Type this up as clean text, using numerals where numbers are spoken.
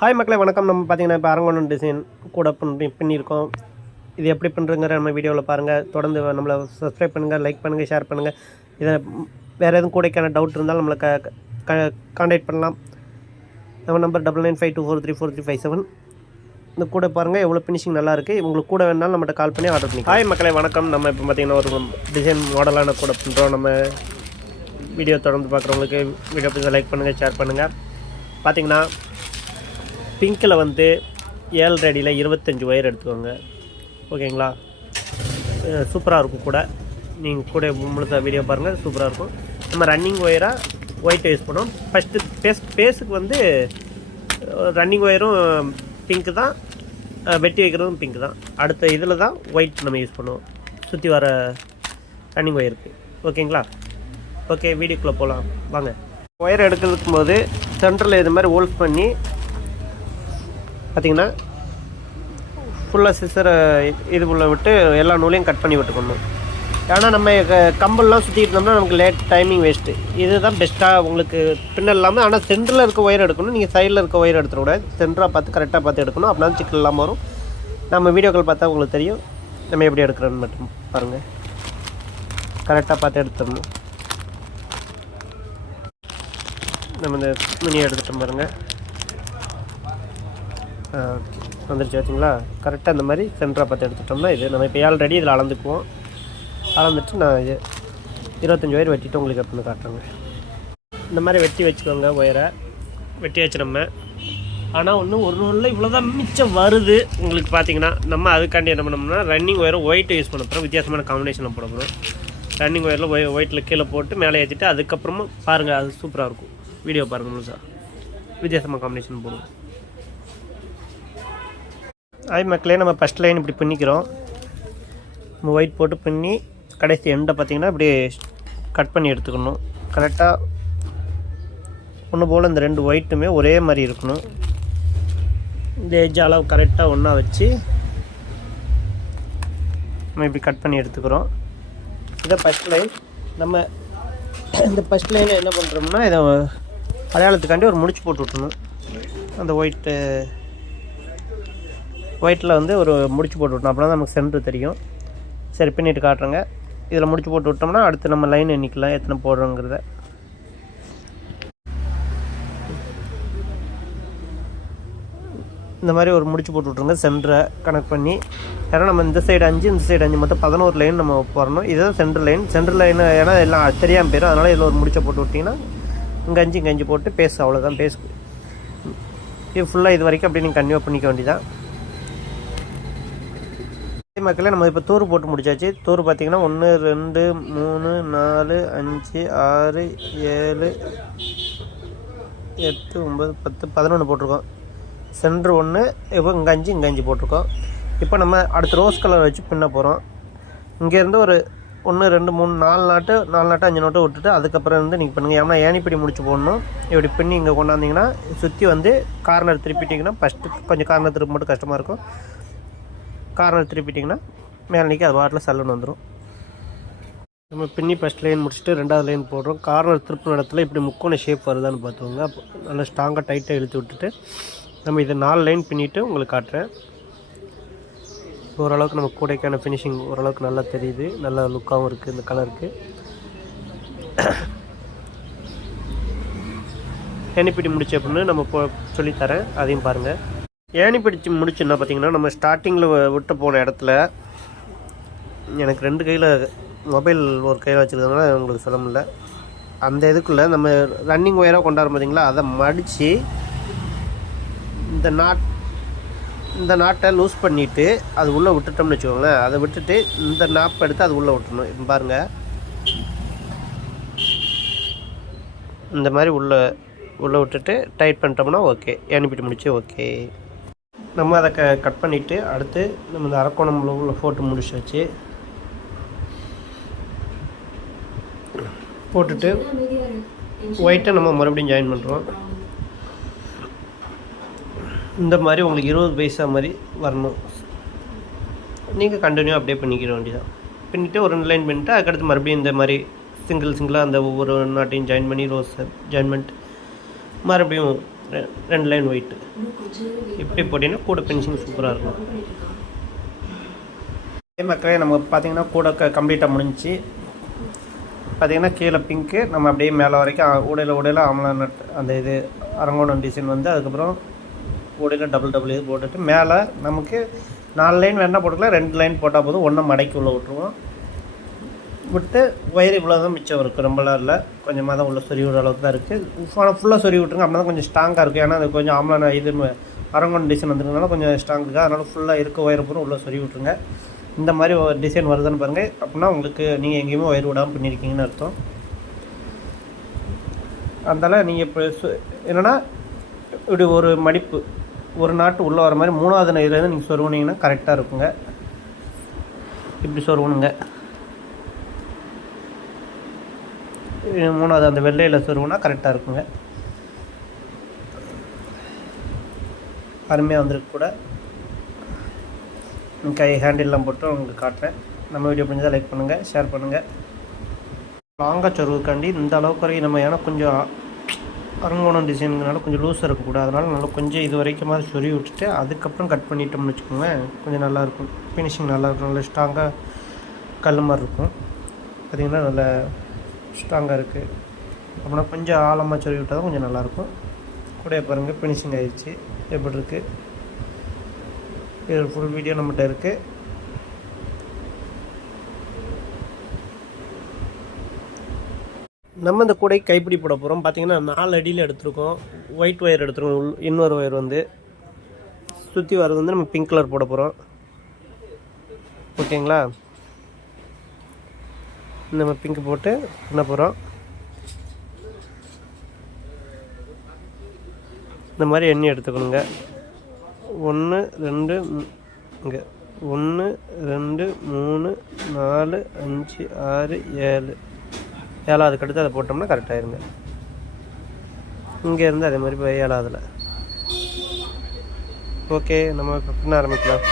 Hi மக்களே வணக்கம். நம்ம பார்த்தீங்கன்னா இப்போ அரங்கோணம் டிசைன் கூட பண்ணியிருக்கோம். இது எப்படி பண்ணுறங்கிற நம்ம வீடியோவில் பாருங்கள். தொடர்ந்து நம்மளை சப்ஸ்கிரைப் பண்ணுங்கள், லைக் பண்ணுங்கள், ஷேர் பண்ணுங்கள். இதை வேறு எதுவும் கூடைக்கான டவுட் இருந்தாலும் நம்மளை கான்டாக்ட் பண்ணலாம். நம்ம நம்பர் 9952434357. இந்த கூட பாருங்கள் எவ்வளோ ஃபினிஷிங் நல்லாயிருக்கு. உங்களுக்கு கூட வேணாலும் நம்மகிட்ட கால் பண்ணி ஆர்டர் பண்ணி. ஹாய் மக்களே வணக்கம். நம்ம இப்போ பார்த்திங்கன்னா ஒரு டிசைன் மாடலான கூட பண்ணுறோம். நம்ம வீடியோ தொடர்ந்து பார்க்குறவங்களுக்கு வீடியோ பிடிச்சா லைக் பண்ணுங்கள், ஷேர் பண்ணுங்கள். பார்த்திங்கன்னா பிங்க்கில் வந்து 7 அடியில் 25 ஒயர் எடுத்துக்கோங்க. ஓகேங்களா? சூப்பராக இருக்கும் கூட. நீங்கள் கூட முழுசாக வீடியோ பாருங்கள், சூப்பராக இருக்கும். நம்ம ரன்னிங் ஒயராக ஒயிட் யூஸ் பண்ணுவோம். ஃபஸ்ட்டு பேஸுக்கு வந்து ரன்னிங் ஒயரும் பிங்க்கு தான், வெட்டி வைக்கிறதும் பிங்க்கு தான். அடுத்த இதில் தான் ஒயிட் நம்ம யூஸ் பண்ணுவோம் சுற்றி வர ரன்னிங் ஒயருக்கு. ஓகேங்களா? ஓகே, வீடியோக்குள்ளே போகலாம் வாங்க. ஒயர் எடுக்கிறதுக்கும் போது சென்டரில் இது மாதிரி ஹோல்ஸ் பண்ணி பார்த்திங்கன்னா ஃபுல்லாக சிசரை இதுக்குள்ளே விட்டு எல்லா நூலையும் கட் பண்ணி விட்டுக்கணும். ஏன்னா நம்ம கம்பல்லாம் சுற்றிட்டு இருந்தோம்னா நமக்கு லேட் டைமிங் வேஸ்ட்டு. இதுதான் பெஸ்ட்டாக உங்களுக்கு பின்னல் இல்லாமல். ஆனால் சென்டரில் இருக்க ஒயர் எடுக்கணும். நீங்கள் சைடில் இருக்க ஒயர் எடுத்துக்கூடாது. சென்டராக பார்த்து கரெக்டாக பார்த்து எடுக்கணும். அப்படின்னா சிக்கல் இல்லாமல் வரும். நம்ம வீடியோக்கள் பார்த்தா உங்களுக்கு தெரியும் நம்ம எப்படி எடுக்கிறோன்னு மட்டும் பாருங்கள். கரெக்டாக பார்த்து எடுத்துடணும். நம்ம இந்த துணியை எடுத்துகிட்டு பாருங்கள். வந்துருச்சு வச்சிங்களா? கரெக்டாக இந்த மாதிரி சென்டராக பார்த்து எடுத்துட்டோம்னா இது நம்ம இப்போ ஆல்ரெடி இதில் அளந்துக்குவோம். அளந்துட்டு நான் இது 25 ஒயர் வெட்டிட்டு உங்களுக்கு எப்படின்னு காட்டுறேங்க. இந்த மாதிரி வெட்டி வச்சுக்கோங்க. ஒயரை வெட்டி வச்சு நம்ம ஆனால் ஒரு நூலில் இவ்வளோ தான் மிச்சம் வருது உங்களுக்கு. பார்த்தீங்கன்னா நம்ம அதுக்காண்டி என்ன பண்ணோம்னா ரன்னிங் ஒயரை ஒயிட்டை யூஸ் பண்ண போகிறோம். வித்தியாசமான காம்பினேஷனில் போட போகிறோம். ரன்னிங் ஒயரில் ஒயிட்டில் கீழே போட்டு மேலே ஏற்றிட்டு அதுக்கப்புறமா பாருங்கள், அது சூப்பராக இருக்கும். வீடியோ பாருங்கள் முழுசாக. வித்தியாசமாக காம்பினேஷன் போடுவோம். மக்களே நம்ம ஃபஸ்ட் லைன் இப்படி பின்னிக்கிறோம். நம்ம ஒயிட் போட்டு பின்னி கடைசி எண்டை பார்த்திங்கன்னா இப்படி கட் பண்ணி எடுத்துக்கணும். கரெக்டாக ஒன்று போல் இந்த 2 ஒயிட்டுமே ஒரே மாதிரி இருக்கணும். இந்த எஜ் அளவு கரெக்டாக ஒன்றா வச்சு நம்ம இப்படி கட் பண்ணி எடுத்துக்கிறோம். இதை ஃபஸ்ட் லைன். நம்ம இந்த ஃபஸ்ட் லைனில் என்ன பண்ணுறோம்னா இதை அடையாளத்துக்காண்டி ஒரு முடிச்சு போட்டு விட்டணும். அந்த ஒயிட்டில் வந்து ஒரு முடிச்சு போட்டு விட்டோம். அப்படின்னா நமக்கு சென்ட்ரு தெரியும். சரி, பின்னிட்டு காட்டுறேங்க. இதில் முடிச்சு போட்டு விட்டோம்னா அடுத்து நம்ம லைன் எண்ணிக்கலாம் எத்தனை போடுறோங்கிறத. இந்த மாதிரி ஒரு முடிச்சு போட்டு விட்ருங்க. சென்டரை கனெக்ட் பண்ணி. ஏன்னா நம்ம இந்த சைடு 5 இந்த சைடு 5 மொத்தம் 11 லைன் நம்ம போடணும். இதுதான் சென்டர் லைன். சென்டர் லைன் ஏன்னா எல்லாம் தெரியாமல் போயிடும். அதனால் இதில் ஒரு முடிச்சை போட்டு விட்டிங்கன்னா இங்கே 5 இங்கே 5 போட்டு பேசு. அவ்வளோதான் பேசுக்கு. இது ஃபுல்லாக இது வரைக்கும் அப்படி நீங்கள் கன்டினியூ பண்ணிக்க வேண்டியதான். மக்களே நம்ம இப்போ தூர் போட்டு முடிச்சாச்சு. தூர் பார்த்திங்கன்னா 1 2 3 4 5 6 7 8 9 10 11 போட்டிருக்கோம். சென்ட்ரு 1, இப்போ இங்கே 5 இங்கே 5 போட்டிருக்கோம். இப்போ நம்ம அடுத்து ரோஸ் கலர் வச்சு பின்ன போகிறோம். இங்கேருந்து ஒரு 1 2 3 4 நாட்டு 5 நாட்டு விட்டுட்டு அதுக்கப்புறம் வந்து நீங்கள் பண்ணுங்கள். ஏன்னா ஏணிப்படி முடிச்சு போடணும். இப்படி பின்னி இங்கே கொண்டாந்திங்கன்னா சுற்றி வந்து கார்னர் திருப்பிட்டிங்கன்னா ஃபஸ்ட்டு கொஞ்சம் கார்னர் திருப்ப மட்டும் கஷ்டமாக இருக்கும். கார்னர் திருப்பிட்டிங்கன்னா மேலே நிற்க அது வாட்டில் சல்லுன்னு வந்துடும். நம்ம பின்னி ஃபஸ்ட் லைன் முடிச்சுட்டு 2வது லைன் போடுறோம். கார்னர் திருப்பின இடத்துல இப்படி முக்கோண ஷேப் வருதான்னு பார்த்துக்கோங்க. அப்போ நல்லா ஸ்ட்ராங்காக டைட்டாக இழுத்து விட்டுட்டு நம்ம இதை 4 லைன் பின்னிட்டு உங்களுக்கு காட்டுறேன். ஓரளவுக்கு நம்ம கூடைக்கான ஃபினிஷிங் ஓரளவுக்கு நல்லா தெரியுது. நல்லா லுக்காகவும் இருக்குது இந்த கலருக்கு. ஏணிப்பிடி முடிச்ச அப்படின்னு நம்ம சொல்லித்தரேன், அதையும் பாருங்கள். ஏணி பிடிச்சி முடிச்சுன்னா பார்த்திங்கன்னா நம்ம ஸ்டார்டிங்கில் விட்டு போன இடத்துல எனக்கு 2 கையில் மொபைல் ஒரு கையில் வச்சுருக்கனால உங்களுக்கு சொல்ல முடியல. அந்த இதுக்குள்ளே நம்ம ரன்னிங் ஒயராக கொண்டாடுறோம் பார்த்திங்களா, அதை மடித்து இந்த நாட்டை லூஸ் பண்ணிவிட்டு அது உள்ளே விட்டுட்டோம்னு வச்சுக்கோங்களேன். அதை விட்டுட்டு இந்த நாப்பை எடுத்து அது உள்ளே விட்டுணும். இப்போ பாருங்கள், இந்த மாதிரி உள்ளே விட்டுட்டு டைட் பண்ணிட்டோம்னா ஓகே. ஏணிப்பிட்டு முடிச்சு ஓகே. நம்ம அதை கட் பண்ணிவிட்டு அடுத்து நம்ம இந்த அரக்கோணம் உள்ள போட்டு முடிச்சாச்சு. போட்டுட்டு ஒயிட்டை நம்ம மறுபடியும் ஜாயின் பண்ணுறோம். இந்த மாதிரி உங்களுக்கு 20 பைசா மாதிரி வரணும். நீங்கள் கண்டினியூ அப்படியே பண்ணிக்கிற வேண்டியதான். பின்னிட்டு ஒரு 2 லைன் பண்ணிவிட்டு அதுக்கடுத்து மறுபடியும் இந்த மாதிரி சிங்கிளாக அந்த ஒவ்வொரு நாட்டையும் ஜாயின் பண்ணி ரோஸ் ஜாயின் பண்ணிட்டு மறுபடியும் 2 லைன் ஒயிட்டு. இப்படி போட்டிங்கன்னா கூட ஃபினிஷிங் சூப்பராக இருக்கும். அதே மக்களே நம்ம பார்த்திங்கன்னா கூட கம்ப்ளீட்டாக முடிஞ்சிச்சு. பார்த்திங்கன்னா கீழே பிங்க்கு, நம்ம அப்படியே மேலே வரைக்கும் உடையில் ஆம்லா நட் அந்த இது அரங்கோணம் டிசைன் வந்து அதுக்கப்புறம் உடையில் டபுள் இது போட்டுட்டு மேலே நமக்கு 4 லைன் வேணால் போட்டுக்கலாம், 2 லைன் போட்டால் போதும். ஒன்றை மடக்கி உள்ளே விட்ருவோம். விட்டு ஒயர் இவ்வளோ தான் மிச்சம் இருக்குது, ரொம்பலாம் இல்லை, கொஞ்சமாக தான் உள்ள சொறி விடுற அளவுக்கு தான் இருக்குது. ஃபுல்லாக சொறி விட்டுருங்க, அப்படின்னா தான் கொஞ்சம் ஸ்ட்ராங்காக இருக்குது. ஏன்னா அது கொஞ்சம் ஆம்லா இது அரங்கோணம் டிசைன் வந்துருக்கனால கொஞ்சம் ஸ்ட்ராங் இருக்குது. அதனால் ஃபுல்லாக இருக்க ஒயர் பூரா உள்ளே சொறி விட்டுருங்க. இந்த மாதிரி டிசைன் வருதுன்னு பாருங்கள். அப்படின்னா உங்களுக்கு நீங்கள் எங்கேயுமே ஒயர் விடாமல் பண்ணியிருக்கீங்கன்னு அர்த்தம். அதனால் நீங்கள் இப்போ என்னென்னா இப்படி ஒரு மடிப்பு ஒரு நாட்டு உள்ளே வர மாதிரி 3வது நைலேருந்து நீங்கள் சொருவுனீங்கன்னா கரெக்டாக இருக்குங்க. இப்படி சொருவணுங்க. 3வது அந்த வெள்ளையில் சொருவுனா கரெக்டாக இருக்குங்க. அருமையாக வந்துருக்கு கூட. கை ஹேண்டில்லாம் போட்டு உங்களுக்கு காட்டுறேன். நம்ம வீடியோ பிடிச்சா லைக் பண்ணுங்கள், ஷேர் பண்ணுங்கள். லாங்காக சொருவுக்காண்டி இந்த அளவுக்கு வரைக்கும் நம்ம ஏன்னா கொஞ்சம் அரங்கோணம் டிசைனுங்கனால கொஞ்சம் லூஸாக இருக்கக்கூடாது. அதனால் நல்லா கொஞ்சம் இது வரைக்கும் மாதிரி சொருவி விட்டுட்டு அதுக்கப்புறம் கட் பண்ணிட்டோம்னு வச்சுக்கோங்க, கொஞ்சம் நல்லாயிருக்கும். ஃபினிஷிங் நல்லாயிருக்கும். நல்லா ஸ்ட்ராங்காக கல் மாதிரி இருக்கும். பார்த்திங்கன்னா நல்லா ஸ்ட்ராங்காக இருக்குது. அப்படின்னா கொஞ்சம் ஆழமாக சொருவி விட்டால் தான் கொஞ்சம் நல்லாயிருக்கும். கூட பாருங்கள் ஃபினிஷிங் ஆகிடுச்சு எப்படி இருக்குது. இது ஃபுல் வீடியோ நம்மகிட்ட இருக்குது. நம்ம இந்த கூடை கைப்பிடி போட போகிறோம். பார்த்திங்கன்னா 4 அடியில் எடுத்துருக்கோம். ஒயிட் ஒயர் எடுத்துருக்கோம். இன்னொரு ஒயர் வந்து சுற்றி வர்றது வந்து நம்ம பிங்க் கலர் போட போகிறோம். ஓகேங்களா? நம்ம பிங்க் போட்டு பண்ண போகிறோம். இந்த மாதிரி எண்ணெய் எடுத்துக்கணுங்க. 1 2 இங்கே 1 2 3 4 5 6 7 7வது கடுத்து அதை போட்டோம்னா கரெக்டாகிருங்க. இங்கேருந்து அதே மாதிரி போய் 7வதுல. ஓகே, நம்ம பண்ண ஆரம்பிக்கலாம்.